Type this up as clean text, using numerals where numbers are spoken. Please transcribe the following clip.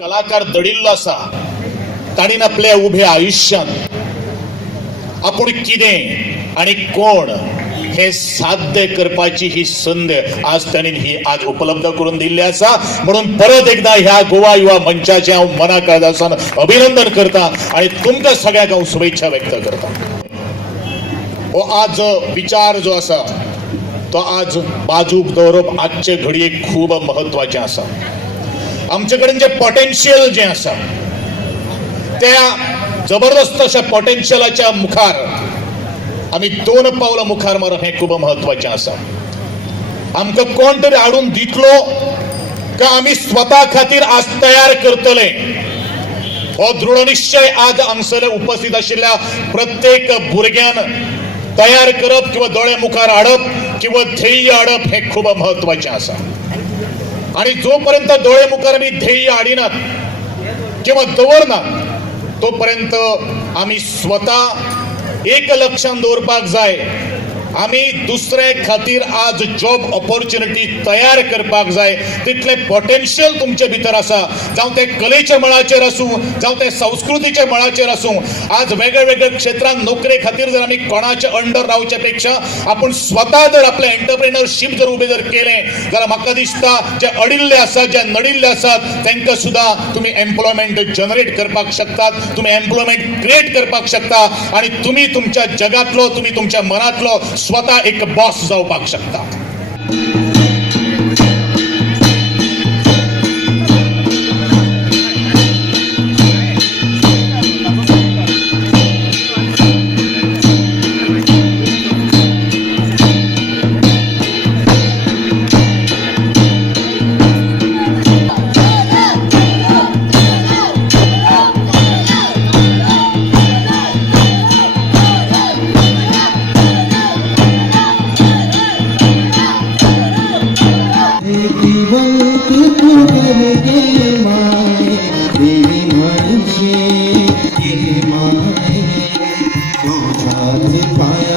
कलाकार दडिल्लो आसा ताणीन आपल्या उभ्या आयुष्यात आपण कितें आणि कोण हे साध्य करपाची ही संद आज त्यांनी ही आज उपलब्ध करून दिल्ली आसा। म्हणून परत एकदा ह्या गोवा युवा मंचाचे हांव मना काळजासान अभिनंदन करता आणि तुमकां सगळ्यांक हांव शुभेच्छा व्यक्त करता। हो आज विचार जो आसा तो आज बाजूक दवरप आजचे घडयेक खूब महत्वाचें आसा। आमचे कडेन जे पोटेन्शियल जे आसा त्या जबरदस्त अशा पोटेन्शियलाच्या मुखार आम्ही दोन पावलं मुखार मारप हे खूब महत्वाचें आसा। आमकां कोण तरी हाडून दितलो का आम्ही स्वता खातीर आज तयार करतले हो दृढ निश्चय आज हांगसर उपस्थित आशिल्ल्या प्रत्येक भुरग्यान तयार करप किंवा दोळे मुखार हाडप किंवा ध्येय हाडप हे खूब महत्वाचें आसा। आणि जोपर्यंत डोळे मुखार आम्ही ध्येय हाडिनात किंवा दवरनात तोपर्यंत आम्ही स्वतः एक लक्षात दवरपाक जाय आम्ही दुसरे खातीर आज जॉब ऑपॉर्च्युनिटी तयार करपाक जाय। तितले पोटेन्शियल तुमचे भितर आसा, जावं ते कलेच्या मळाचेर आसूं जावं ते संस्कृतीच्या मळाचेर आसूं। आज वेगळे वेगळे क्षेत्रांत नोकरे खातीर जर आम्ही कोणाच्या अंडर रावचे पेक्षा आपण स्वतः जर आपले एंटरप्रेनरशिप जर उबे जर केले जाल्यार म्हाका दिसता जे अडिल्ले आसात जे नडिल्ले आसात तांकां सुद्धा तुम्ही एम्प्लॉयमेंट जनरेट करपाक शकतात, तुम्ही एम्प्लॉयमेंट क्रिएट करपाक शकता आणि तुम्ही तुमच्या जगातलो तुम्ही तुमच्या मनातलो स्वतः एक बॉस जावपाक शकता। पाया